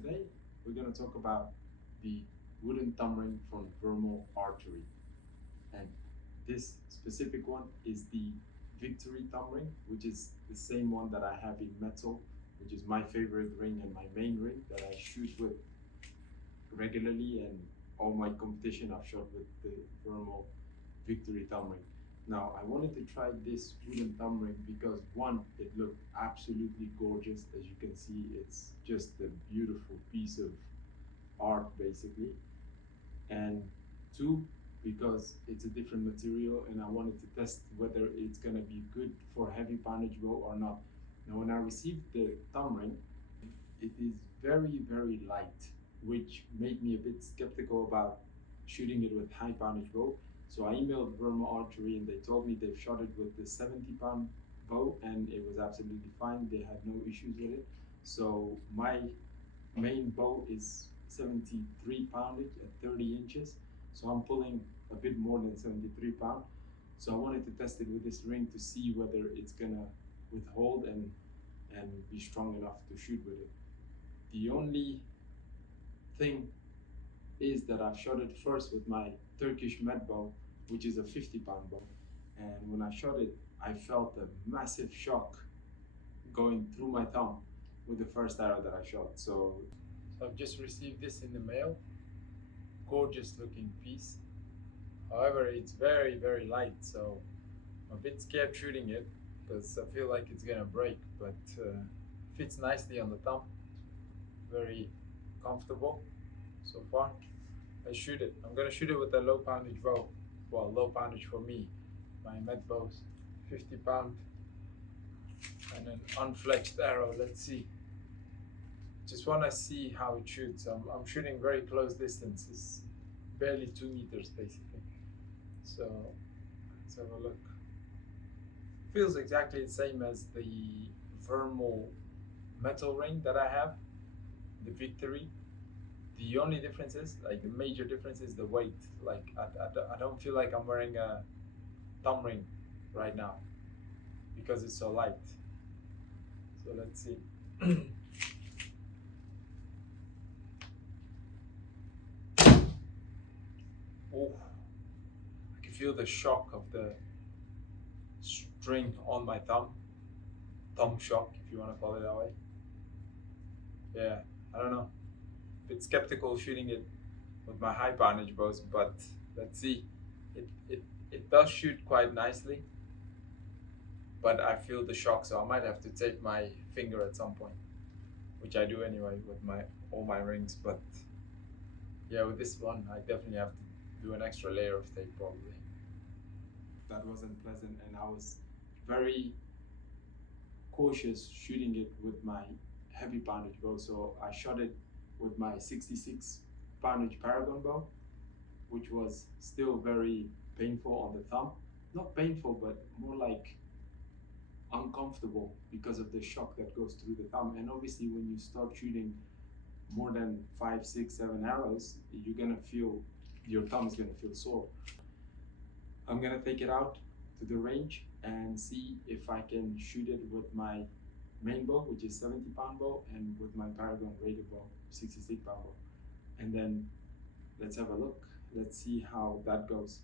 today we're going to talk about the wooden thumb ring from Vermil archery, and this specific one is the Victory thumb ring, which is the same one that I have in metal, which is my favorite ring and my main ring that I shoot with regularly, and all my competition I've shot with the Vermil Victory thumb ring. Now I wanted to try this wooden thumb ring because one, it looked absolutely gorgeous. As you can see, it's just a beautiful piece of art basically. And two, because it's a different material and I wanted to test whether it's gonna be good for heavy poundage bow or not. Now when I received the thumb ring, it is very light, which made me a bit skeptical about shooting it with high poundage bow. So I emailed Vermil Archery and they told me they've shot it with the 70-pound bow and it was absolutely fine. They had no issues with it. So my main bow is 73 poundage at 30 inches. So I'm pulling a bit more than 73 pound. So I wanted to test it with this ring to see whether it's gonna withhold and be strong enough to shoot with it. The only thing is that I've shot it first with my Turkish med bow, which is a 50-pound bow. And when I shot it, I felt a massive shock going through my thumb with the first arrow that I shot. So I've just received this in the mail. Gorgeous looking piece. However, it's very light, so I'm a bit scared shooting it because I feel like it's gonna break, but fits nicely on the thumb. Very comfortable so far. I shoot it. I'm gonna shoot it with a low poundage bow. Well, low poundage for me. My med bow's 50 pound and an unflexed arrow. Let's see. Just wanna see how it shoots. I'm shooting very close distances, barely 2 meters basically. So let's have a look. Feels exactly the same as the Vermil metal ring that I have, the Victory. The only difference is, like the major difference is the weight. Like I don't feel like I'm wearing a thumb ring right now because it's so light. So let's see. Oh, I can feel the shock of the string on my thumb. Thumb shock, if you want to call it that way. Yeah, I don't know. A bit skeptical shooting it with my high poundage bows, but let's see. It does shoot quite nicely, but I feel the shock, so I might have to tape my finger at some point, which I do anyway with all my rings. But yeah, with this one, I definitely have to do an extra layer of tape probably. That wasn't pleasant, and I was very cautious shooting it with my heavy poundage bow. So I shot it with my 66 poundage Paragon bow, which was still very painful on the thumb. Not painful, but more like uncomfortable because of the shock that goes through the thumb. And obviously when you start shooting more than 5, 6, 7 arrows, you're gonna feel, your thumb is gonna feel sore. I'm gonna take it out to the range and see if I can shoot it with my main bow, which is 70-pound bow, and with my Paragon rated bow, 66-pound bow. And then let's have a look. Let's see how that goes.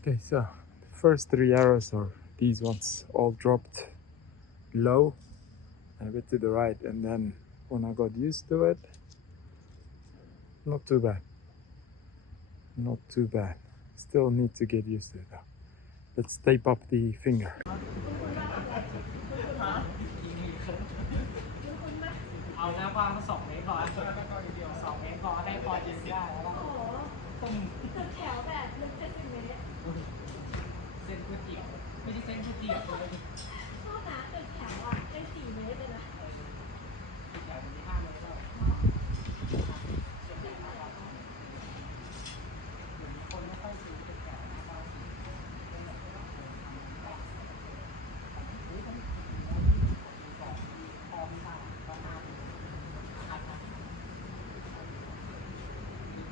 Okay, so the first 3 arrows are these ones, all dropped low and a bit to the right, and then when I got used to it, not too bad. Not too bad. Still need to get used to it though. Let's tape up the finger. แล้วกว้างก็2 เมตรพอ2 เมตรพอให้พอยืนได้แล้วก็ โอ้โหตึกแถวแบบลึก70 เมตรเส้นก๋วยเตี๋ยวไม่ใช่เส้นก๋วยเตี๋ยวเลย ชอบนะตึกแถวอ่ะเป็น4 เมตรเลยนะ ตึกแถวมันมี5 เมตรแล้วส่วนใหญ่เราต้องเดี๋ยวนี้คนไม่ค่อยซื้อตึกแถวนะเราซื้อเป็นแบบว่าซื้อกันของพอมีบ้างประมาณ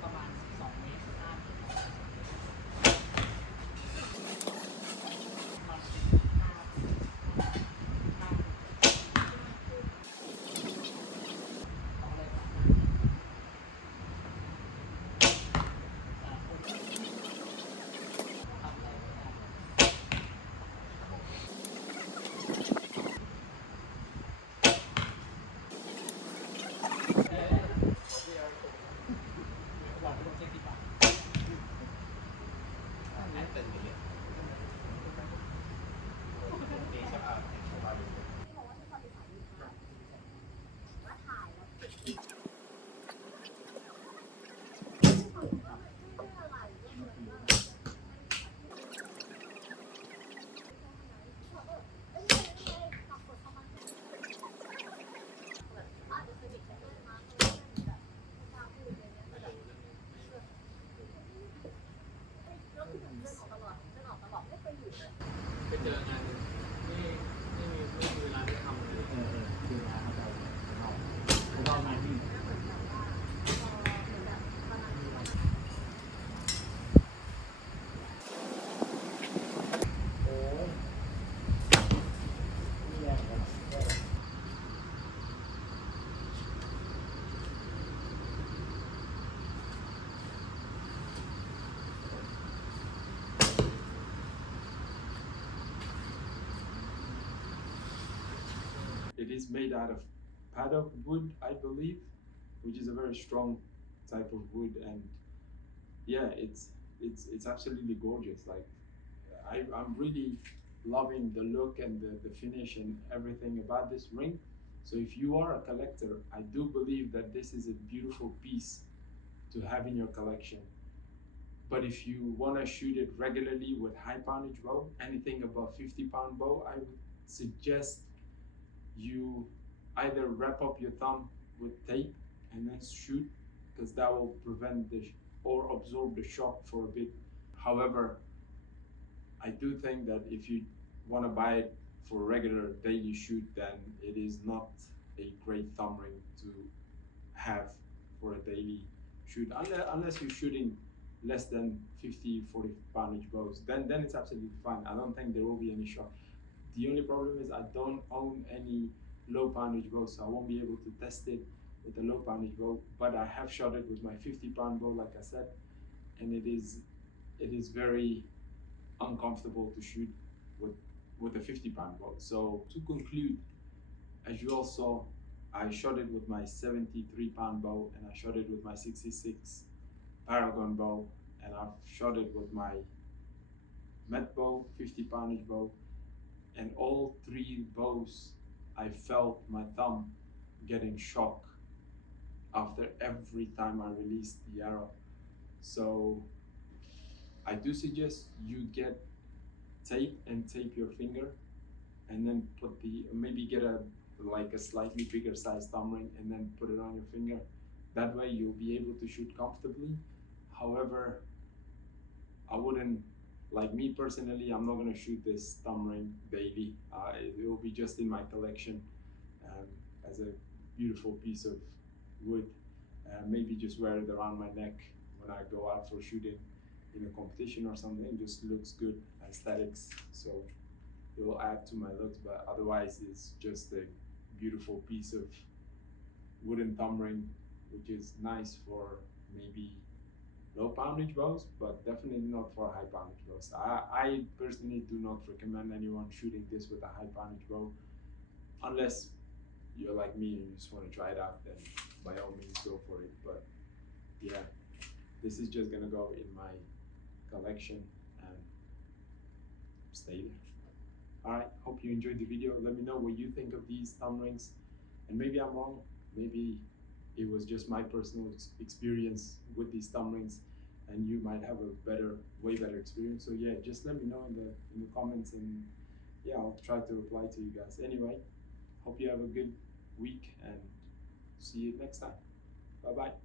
ประมาณ12 เมตรไปเจองานไม่มีเวลาได้ทำเลยคือมาเข้าใจแล้วก็มาที่โอ้ยนี่แหละครับ It is made out of paddock wood, I believe, which is a very strong type of wood, and yeah, it's absolutely gorgeous. Like I'm really loving the look and the finish and everything about this ring. So if you are a collector, I do believe that this is a beautiful piece to have in your collection. But if you want to shoot it regularly with high poundage bow, anything above 50-pound bow, I would suggest you either wrap up your thumb with tape and then shoot, because that will prevent the or absorb the shock for a bit. However, I do think that if you want to buy it for a regular daily shoot, then it is not a great thumb ring to have for a daily shoot, unless you're shooting less than 50-40 poundage bows, then it's absolutely fine. I don't think there will be any shock. The only problem is I don't own any low poundage bow, so I won't be able to test it with a low poundage bow, but I have shot it with my 50-pound bow, like I said, and it is very uncomfortable to shoot with a 50-pound bow. So to conclude, as you all saw, I shot it with my 73-pound bow, and I shot it with my 66 Paragon bow, and I've shot it with my Met bow, 50-poundage bow, and all three bows I felt my thumb getting shock after every time I released the arrow. So I do suggest you get tape and tape your finger, and then put maybe get a slightly bigger size thumb ring and then put it on your finger. That way you'll be able to shoot comfortably. However, I wouldn't, like me personally, I'm not going to shoot this thumb ring daily. It will be just in my collection um, as a beautiful piece of wood. Maybe just wear it around my neck when I go out for shooting in a competition or something. It just looks good, aesthetics. So it will add to my looks, but otherwise it's just a beautiful piece of wooden thumb ring, which is nice for maybe low poundage bows, but definitely not for high poundage bows. I personally do not recommend anyone shooting this with a high poundage bow, unless you're like me and you just want to try it out, then by all means go for it. But yeah, this is just gonna go in my collection and stay there. Alright, hope you enjoyed the video. Let me know what you think of these thumb rings, and maybe I'm wrong, maybe it was just my personal experience with these thumb rings, and you might have a better, way better experience. So yeah, just let me know in the comments, and yeah, I'll try to reply to you guys. Anyway, hope you have a good week, and see you next time. Bye bye.